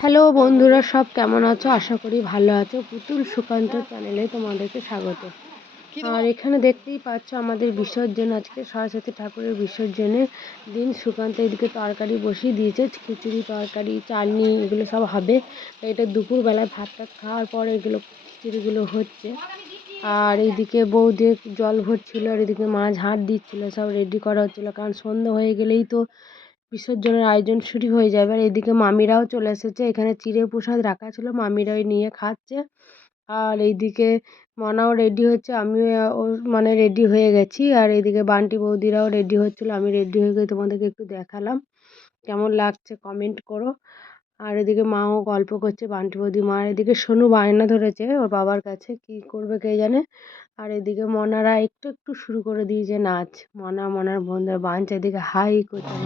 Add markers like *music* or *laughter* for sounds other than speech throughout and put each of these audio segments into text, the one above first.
Hello বন্ধুরা সব কেমন আছো? আশা করি ভালো আছো। পুতুল সুকান্ত চ্যানেলে তোমাদেরকে স্বাগত। আর এখানে দেখতেই পাচ্ছ আমাদের বিসর্জন আজকে সরস্বতী ঠাকুরের বিসর্জনের দিন। সুকান্ত এদিকে তরকারি বসিয়ে দিয়েছে খিচুড়ি তরকারি চাটনি এগুলো সব হবে। এটা দুপুরবেলায় ভাত টাত খাওয়ার পর এগুলো খিচুড়িগুলো হচ্ছে। আর এইদিকে বৌদি জল ভরছিল আর এদিকে মা ঝাঁট দিচ্ছিল সব রেডি করা হচ্ছিল। কারণ সন্ধ্যা হয়ে গেলেই তো বিসর্জনের আয়োজন শুরু হয়ে যাবে আর এদিকে মামিরাও চলে এসেছে। এখানে চিঁড়ে প্রসাদ রাখা ছিল। মামিরাই নিয়ে খাচ্ছে। আর এইদিকে মনাও রেডি হচ্ছে। আমিও ওর মানে রেডি হয়ে গেছি। আর এইদিকে বান্টি বৌদিরাও রেডি হচ্ছিল। আমি রেডি হয়ে গিয়ে তোমাদেরকে একটু দেখালাম। কেমন লাগছে কমেন্ট করো। আর এদিকে মাও গল্প করছে, বান্টি বৌদি, মা। আর এদিকে সোনু বায়না ধরেছে ওর বাবার কাছে, কি করবে কে জানে? আর এদিকে মনারা একটু একটু শুরু করে দিয়েছে নাচ। মনা, মনার বন্ধুরা বাঞ্চ এদিকে হাই করছে।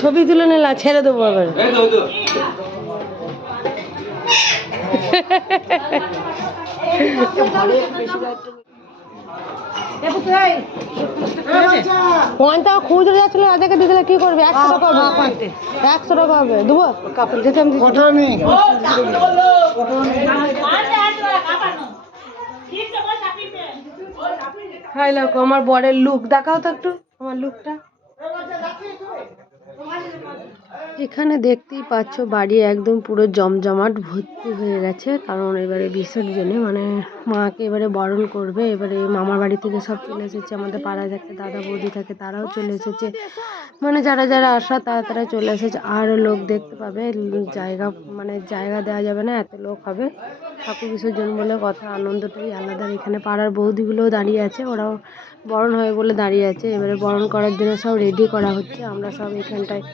ছবি তুলে নিলাম ছেড়ে দেবো আবার। যাচ্ছিল দিয়ে দিলে কি করবে? একশো টাকা হবে। একশো টাকা হবে। দেবো? কাপড় যেতে আমি হাই আমার বরের লুক দেখাও তো একটু আমার লুকটা এখানে দেখতেই পাচ্ছ বাড়ি একদম পুরো জমজমাট ভর্তি হয়ে গেছে, কারণ এবারে বিসর্জনে মানে মাকে এবারে বরণ করবে, এবারে মামার বাড়ি থেকে সব চলে এসেছে, আমাদের পাড়ায় একটা দাদা বৌদি থাকে তারাও চলে এসেছে। মানে যারা যারা আসা তারা তারা চলে এসেছে আরও লোক দেখতে পাবে, জায়গা মানে জায়গা দেওয়া যাবে না, এত লোক হবে। ঠাকুর বিসর্জন বলে কথা, আনন্দটাই আলাদা। এখানে পাড়ার বৌদিগুলোও দাঁড়িয়ে আছে, ওরাও বরণ হবে বলে দাঁড়িয়ে আছে। এবারে বরণ করার জন্য সব রেডি করা হচ্ছে। আমরা সব এখানটায়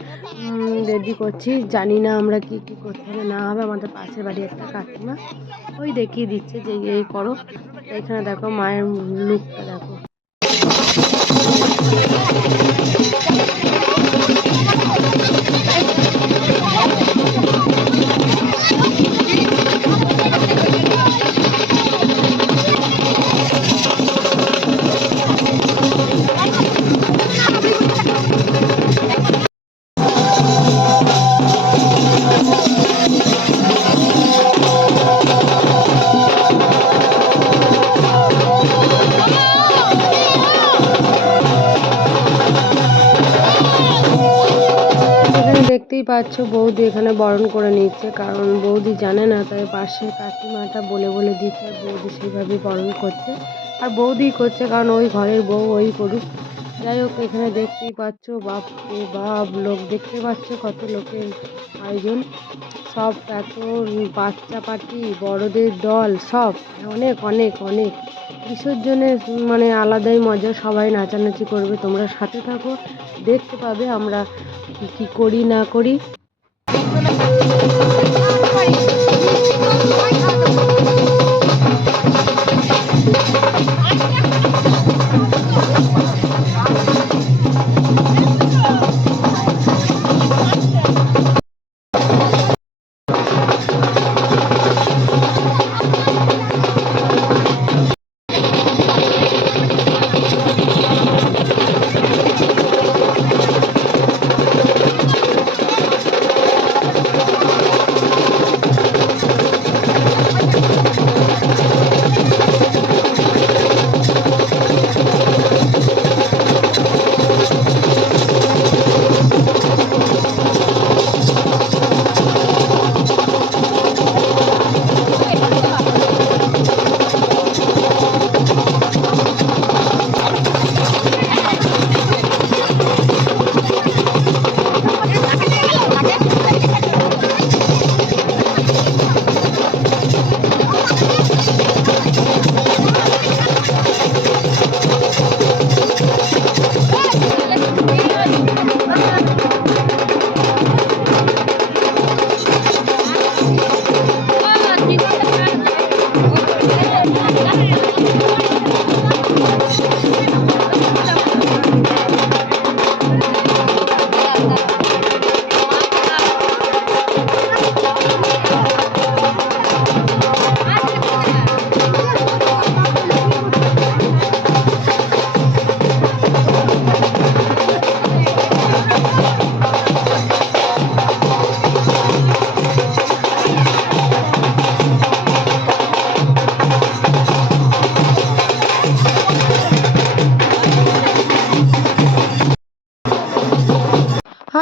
রেডি করছি। জানি না আমরা কি কি করতে হবে। না হবে আমাদের পাশের বাড়ি একটা কাকিমা। ওই দেখিয়ে দিচ্ছে যে এই করো। এখানে দেখো মায়ের লুকটা দেখো। পাচ্ছ বৌদি এখানে বরণ করে নিচ্ছে, কারণ বৌদি জানে না, তাই পাশে কাকিমাটা বলে বলে দিচ্ছে আর বৌদি সেইভাবেই বরণ করছে। আর বৌদি করছে, কারণ ওই ঘরের বউ ওই করুক যাই হোক, এখানে দেখতেই পাচ্ছ, বাপ রে বাপ, লোক দেখতে পাচ্ছ কত লোকের আয়োজন। সব এত বাচ্চা পার্টি, বড়দের দল, সব, অনেক অনেক অনেক। বিসর্জনের মানে আলাদাই মজা, সবাই নাচানাচি করবে, তোমরা সাথে থাকো, দেখতে পাবে আমরা কি করি না করি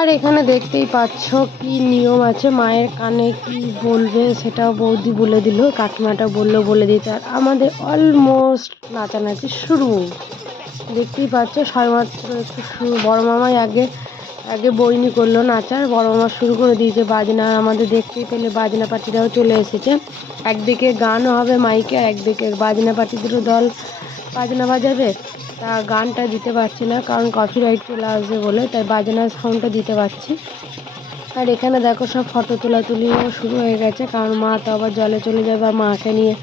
আর এখানে দেখতেই পাচ্ছ কি নিয়ম আছে। মায়ের কানে কি বলবে সেটাও বৌদি বলে দিল, কাকিমাটা বলল বলে দিতে আর আমাদের অলমোস্ট নাচানাচি শুরু। দেখতেই পাচ্ছ সবেমাত্র একটু শুরু বড় মামাই আগে আগে বইনি করল নাচার। বড় মামা শুরু করে দিয়েছে বাজনা। আমাদের দেখতেই পেলে বাজনা পার্টিরাও চলে এসেছে। একদিকে গানও হবে মাইকে, আর একদিকে বাজনা পার্টিদেরও দল বাজনা বাজাবে। তা গানটা দিতে পারছি না, কারণ কপিরাইট চলে আসবে বলে, তাই বাজনার সাউন্ডটা দিতে পারছি। আর এখানে দেখো সব ফটো তোলাতুলিও শুরু হয়ে গেছে, কারণ মা তো আবার জলে চলে যাবে আর মাকে নিয়ে।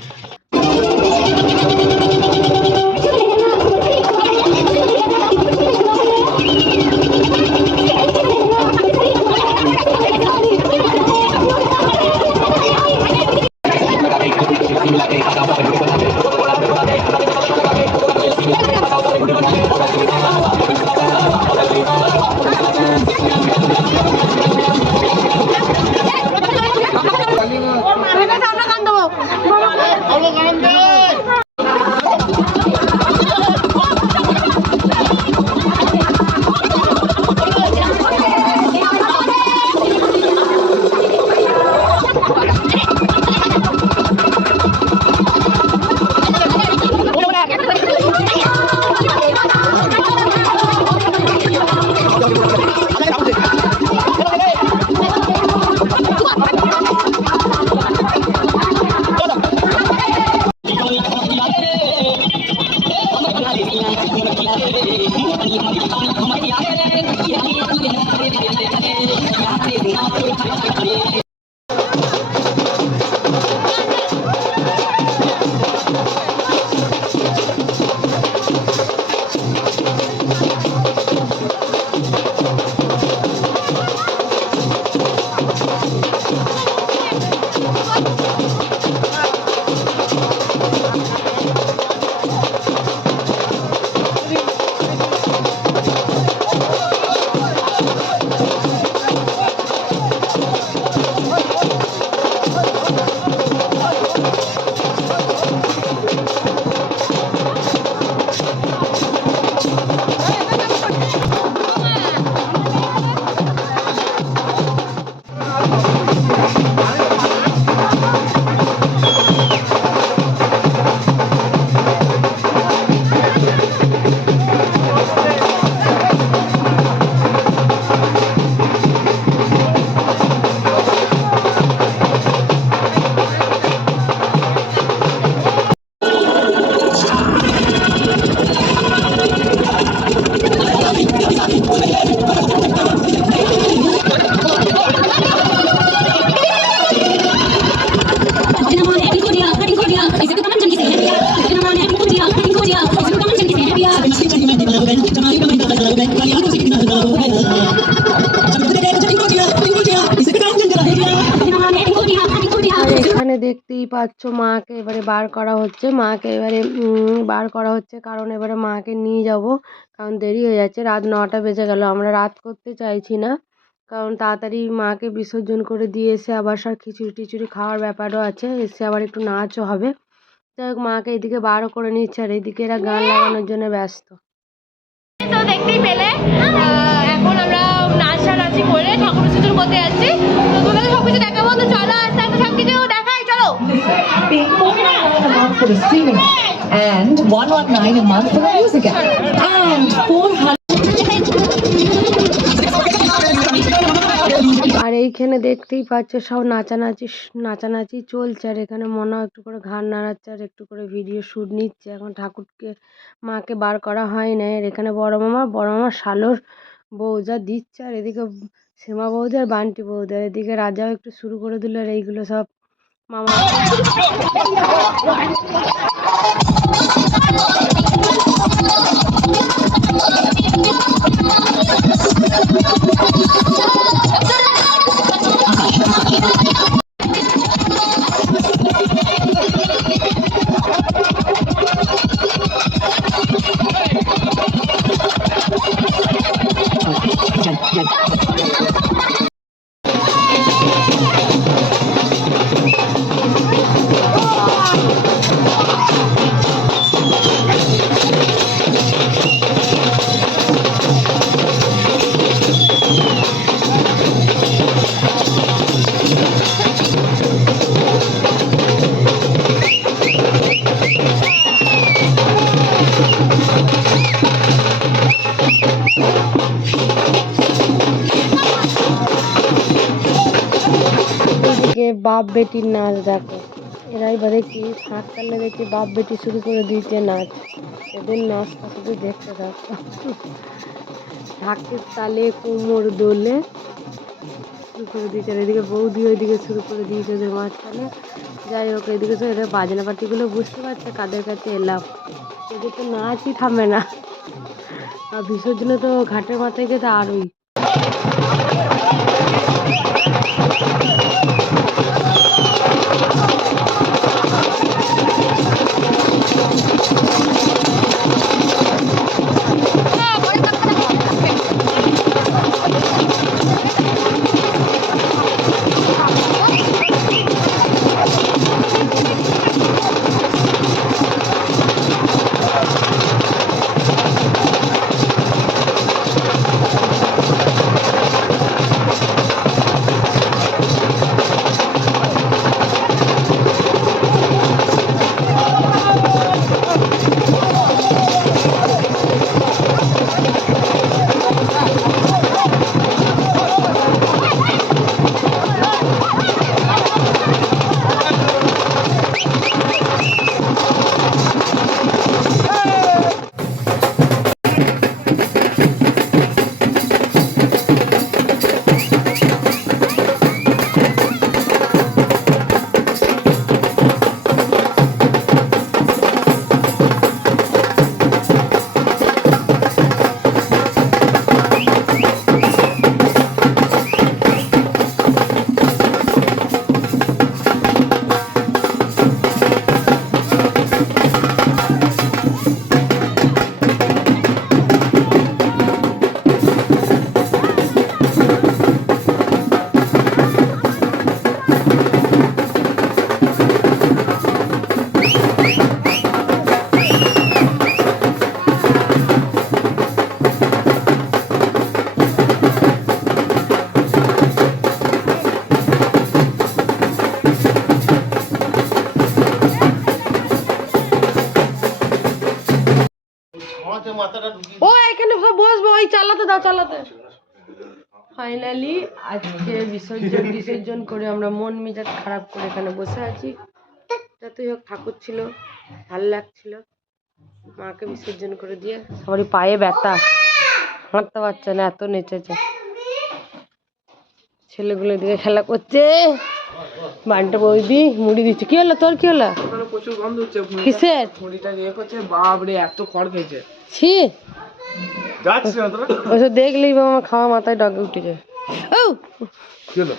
এখানে দেখতেই পাচ্ছ মাকে এবারে বার করা হচ্ছে। মাকে এবারে বার করা হচ্ছে কারণ এবারে মাকে নিয়ে যাব। কারণ দেরি হয়ে যাচ্ছে। রাত নটা বেজে গেল, আমরা রাত করতে চাইছি না। কারণ তাড়াতাড়ি মাকে বিসর্জন করে দিয়ে এসে আবার সব খিচুড়ি টিচুড়ি খাওয়ার ব্যাপারও আছে। এসে আবার একটু নাচও হবে। যাই হোক, মাকে এদিকে বারও করে নিচ্ছে আর এদিকে এরা গান লাগানোর জন্য ব্যস্ত। দেখতেই পেলে। এখন আমরা and 119 a month for the music app. And 400 আর এইখানে দেখতেই পাচ্ছ সব নাচানাচি নাচানাচি চলছে। আর এখানে মনে একটু করে ঘাড় নাড়াচ্ছে আর একটু করে ভিডিও শ্যুট নিচ্ছে। এখন ঠাকুরকে, মাকে বার করা হয় না আর এখানে বড় মামা বড় মামা শালোর বৌজা দিচ্ছে। আর এদিকে শ্যামা বৌদি আর বান্টি আর এদিকে রাজাও একটু শুরু করে দিল। আর এইগুলো সব Mama. *laughs* বাপ বেটির নাচ দেখো। এরা এবার দেখছি শাঁখ কালে দেখছি বাপ বেটি শুরু করে দিয়েছে নাচ। এদের নাচটা শুধু দেখতে থাকো। ঢাকের তালে কোমর দোলে শুরু করে দিয়েছে। এদিকে বৌদি ওইদিকে শুরু করে দিয়েছে ওদের মাঝখানে। যাই হোক, এদিকে তো এদের বাজনা পার্টিগুলো বুঝতে পারছে, কাদের কাছে এলাম। এদের তো নাচই থামে না। আর বিসর্জনে তো ঘাটের মাথায় তো আরোই। চালাতে দাও চালাতে। ফাইনালি আজকে বিসর্জন বিসর্জন করে আমরা মন মেজাজ খারাপ করে এখানে বসে আছি। যতই হোক ঠাকুর ছিল ভালো লাগছিল। মাকে বিসর্জন করে দিয়ে সবারই পায়ে ব্যথা। হাঁটতে পারছে না এত নেচেছে। ছেলেগুলো দিকে খেলা করছে। বানটা বৌদি মুড়ি দিচ্ছে। কি হলো তোর কি হলো? প্রচুর গন্ধ হচ্ছে। কিসের? মুড়িটা ইয়ে করছে বাপরে এত খড় খেয়েছে। ছি। যাচ্ছি না তোরা ওসব দেখলেই বাবা আমার খাওয়া মাথায় ডগে উঠে যায়। ও! কি হলো?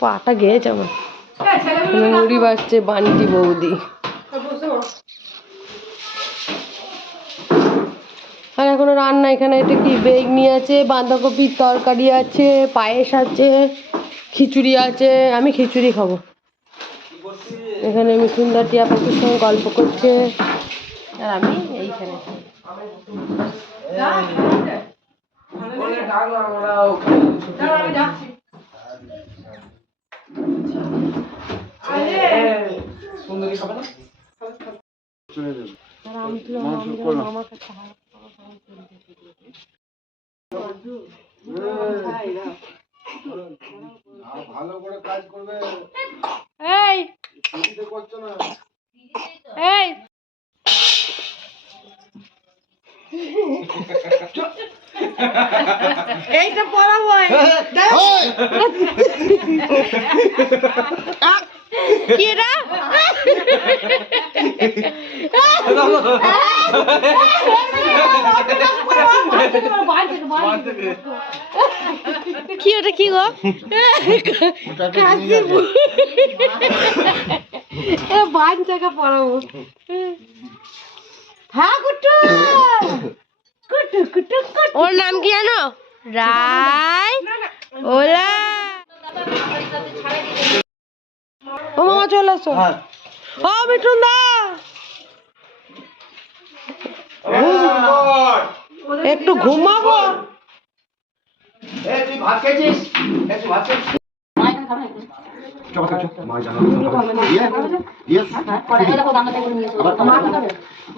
পাটা গেছে আমার। মুড়ি বাজছে বান্টি বৌদি। আর এখনও রান্না এখানে এটা কি? বেগনি আছে বাঁধাকপির তরকারি আছে পায়েস আছে খিচুড়ি আছে। আমি খিচুড়ি খাব। এখানে মিঠুনদা টিয়া পাখির সঙ্গে গল্প করছে। আর আমি এইখানে। সুন্দরী খাবে না ভালো করে কাজ করবে এই করছ না? *laughs* এইটা পড়াবো কি এটা কি ওটা কি গো? বান জায়গা পড়াবো। হ্যাঁ ওর নাম কি জানো? রায় ওলা। ও মামা চলে আসো। ও মিঠুন দা একটু ঘুমাবো। তুই ভাত খেয়েছিস? ভাত খেয়েছিস? পরে এই দেখো গামলাতে করে নিয়ে এসো। মা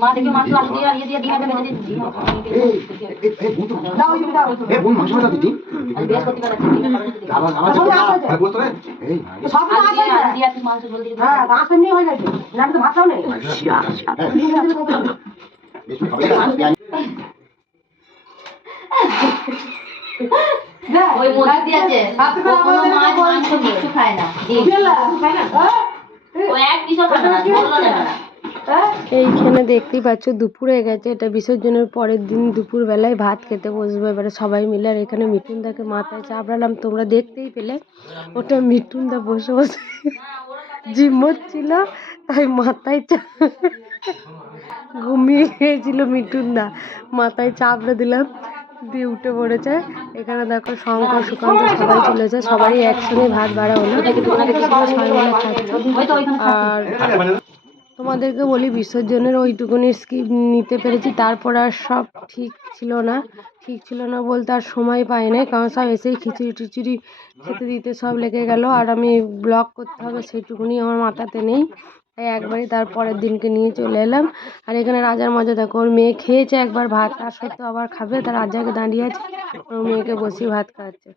মা দেখি মাছ আলু দিয়ে ইয়ে দিয়ে একটা ভেজে দিয়ে ডিম দাও, আজ বৃহস্পতিবার আছে, ডিমের তরকারি দিয়ে দাও। আলু দিয়ে আলু দিয়ে একটু মাংস ঝোল দিয়ে দাও। ওই মধ্যে আছে ও কোনো মাছ মাংস কিচ্ছু খায় না। ও এক পিসও খাবে না না। এইখানে দেখতেই পাচ্ছ দুপুর হয়ে গেছে এটা বিসর্জনের পরের দিন দুপুর বেলায় ভাত খেতে বসবো এবারে সবাই মিলে আর এখানে মিঠুনদাকে মাথায় চাপড়ালাম তোমরা দেখতেই পেলে ওটা মিঠুনদা বসে বসে জিম্মচ্ছিল তাই মাথায় চা ঘুমিয়ে গিয়েছিল মিঠুনদা। মাথায় চাপড়ে দিলাম। দিয়ে উঠে পড়েছে। এখানে দেখো শঙ্কর সুকান্ত সবাই চলেছে। সবারই একসঙ্গে ভাত বাড়া হলো আর তোমাদেরকে বলি, বিসর্জনের ওইটুকুনি স্কিপ নিতে পেরেছি। তারপর আর সব ঠিক ছিল না। ঠিক ছিল না বলতে আর সময় পাই নাই কারণ সব এসেই খিচুড়ি টিচুড়ি খেতে দিতে সব লেগে গেল। আর আমি ব্লগ করতে হবে সেইটুকুনি আমার মাথাতে নেই। একবারই তার পরের দিনকে নিয়ে চলে এলাম। আর এখানে রাজার মজা দেখো ওর মেয়ে খেয়েছে একবার ভাত তার সত্ত্বেও আবার খাবে। তার রাজাকে দাঁড়িয়ে আছে ওর মেয়েকে বসিয়ে ভাত খাওয়াচ্ছে।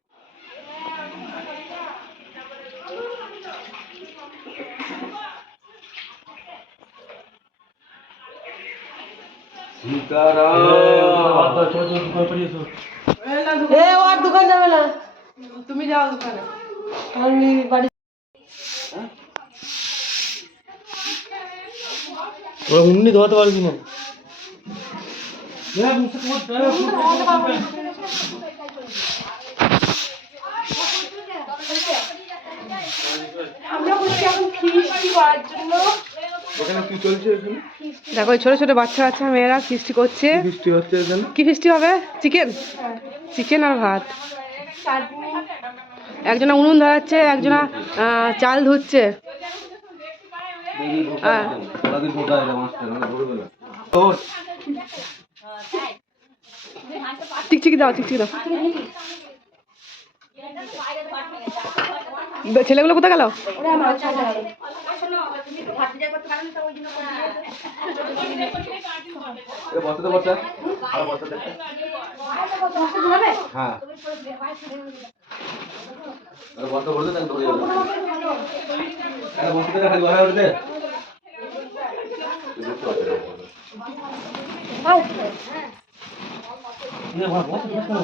এ ও আর দোকান যাবে না। তুমি যাও দোকানে। আমি বাড়ি উন্নি ধোয়াতে পারবি না। এখানে কি দেখো ছোট ছোট বাচ্চা বাচ্চা মেয়েরা ফিস্টি করছে? বৃষ্টি হচ্ছে এখানে? কি ফিস্টি হবে? চিকেন চিকেন আর ভাত? একজনা উনুন ধরাচ্ছে একজনা চাল ধুচ্ছে। হ্যাঁ। চিকচিকি দাও চিকচিকি দাও। ছেলেগুলো কোথায় গেল? হ্যাঁ আরে বসতে বলতে তাহলে ধরে যাবে আরে বসতে খালি বসা উঠতে এ কত দিল ফিরে খাব জানো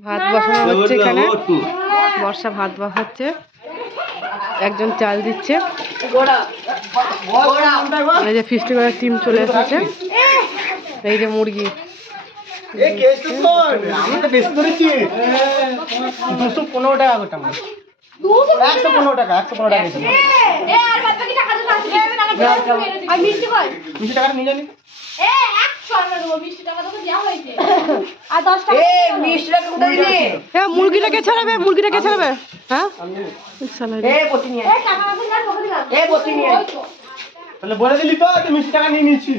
ভাত বসানো হচ্ছে এখানে। বর্ষা ভাত বসাচ্ছে একজন চাল দিচ্ছে। এই যে ফিস্টি করার টিম চলে এসেছে। এই যে মুরগি। দুশো পনেরো টাকা গোটা একশো পনেরো টাকা একশো পনেরো টাকা মিষ্টি টাকাটা নিয়ে জানি আর মুরগিটাকে ছাড়াবে মুরগিটাকে ছাড়াবে হ্যাঁ তাহলে বলে দিলি তো যে মিষ্টি টাকা নিয়ে নিচ্ছি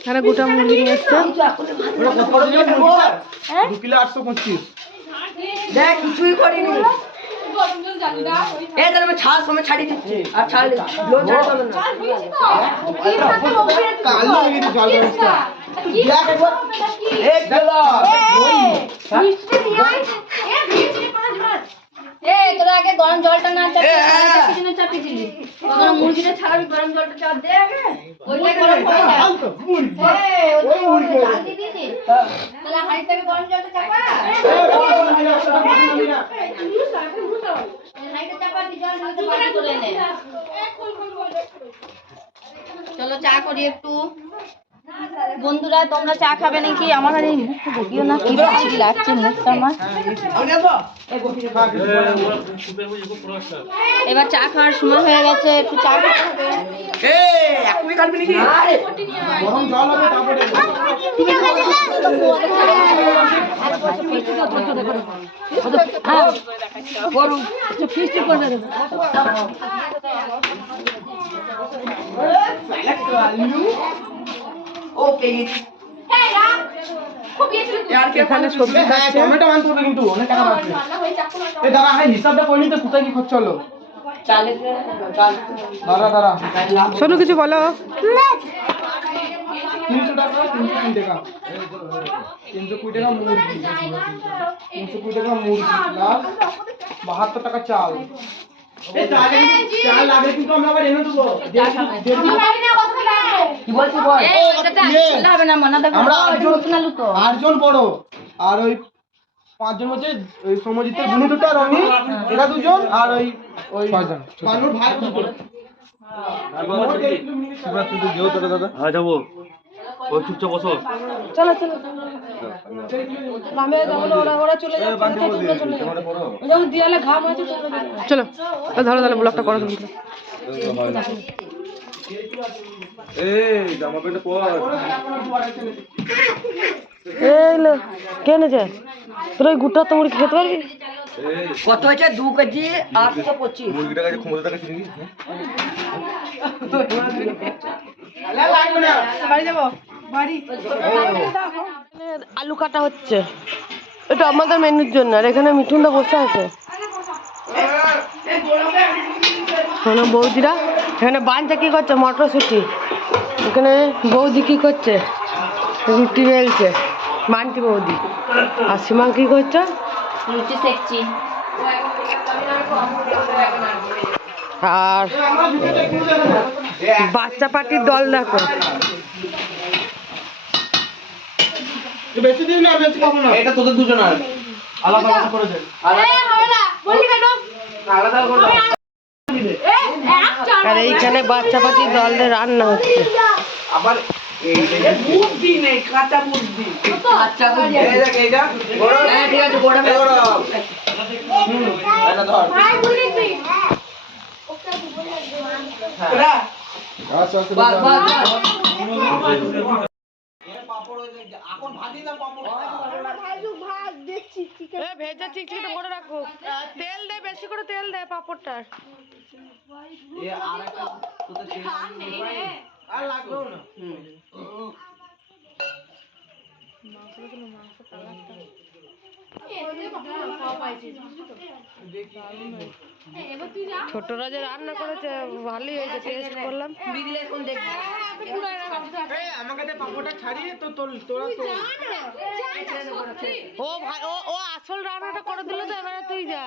এখানে গোটা মুরগি নিয়ে এসছে। ওটা কত করে দিলে মুরগিটা? দু কিলো হয়ে? এ তোরা আগে গরম জলটা না পিছনে দিলি তখন মুরগিটা ছাড়াবি গরম জলটা চাপ দে আগে। ওইটা গরম করে দে এ ওইটা চাল দিবি তাহলে হাড়ি গরম জলটা চাপা। চলো চা করি একটু। বন্ধুরা তোমরা চা খাবে নাকি? আমার আর এই মুখটা দেখিও না কি ভালো লাগছে মুখটা আমার। এবার চা খাওয়ার সময় হয়ে গেছে একটু চা খেতে হবে। গরম জল হবে এখানে সবজি হ্যাঁ টমেটো আনতে হবে কিন্তু অনেক টাকা লাগবে এই দাঁড়া হ্যাঁ হিসাবটা করে নিতে কোথায় কি খরচ হলো? দাঁড়া দাঁড়া। শোনো কিছু বলো। তিনশো টাকা তিনশো কুড়ি টাকা তিনশো কুড়ি টাকা মুরগি তিনশো কুড়ি টাকা মুরগি প্লাস বাহাত্তর টাকা চাল। আর ইয়ে, চুলা হবে না মনে দেখো আমরা ওটা আটজন বড়। আর ওই পাঁচজন হচ্ছে ওই সমজিতের বুনু দুটো আর অনি এরা দুজন আর ওই ওই পানুর ভাই। দুজন হ্যাঁ যাব ওই চুপচাপ বসো। চলো চলো। গ্রামে যখন ওরা ওরা চলে যাচ্ছে তোমরা চলে যাবে। যখন দিয়ালে ঘাম আছে তোমরা চলে চলো ধরো তাহলে ব্লগটা করো তুমি। এই জামা প্যান্ট পর। এই লো কে নেছে তোর ওই গুটা তো মুড়ি খেতে পারবি? কত হয়েছে? দু কেজি আটশো পঁচিশ। আলু কাটা হচ্ছে। এটা আমাদের মেনুর জন্য আর এখানে মিঠুনদা বসে আছে। শোনো বৌদিরা এখানে বাঞ্চা কি করছে? মটরশুটি। এখানে বৌদি কি করছে? রুটি বেলছে। মানটি বৌদি। আর সীমা কি করছে? রুটি সেকছি আর বাচ্চা পার্টির দল দেখো। বেশি দিন না বেশি পাবো না। এটা তোদের দুজনের। আলাদা আলাদা করে দে। আলাদা করে দাও। আর এইখানে বাচ্চা পার্টির দলের রান্না হচ্ছে। আবার বুদ্ধি নেই ভেজা চিকচিকিটা করে রাখো। তেল দে বেশি করে তেল দে পাঁপড়টার আর না? ছোটরা যে রান্না করেছে ভালোই হয়েছে টেস্ট করলাম। এই আমাকে দে পাপড়টা ছাড়িয়ে তো তোর তো ও ও ও আসল রান্নাটা করে দিল তো এবারে তুই যা।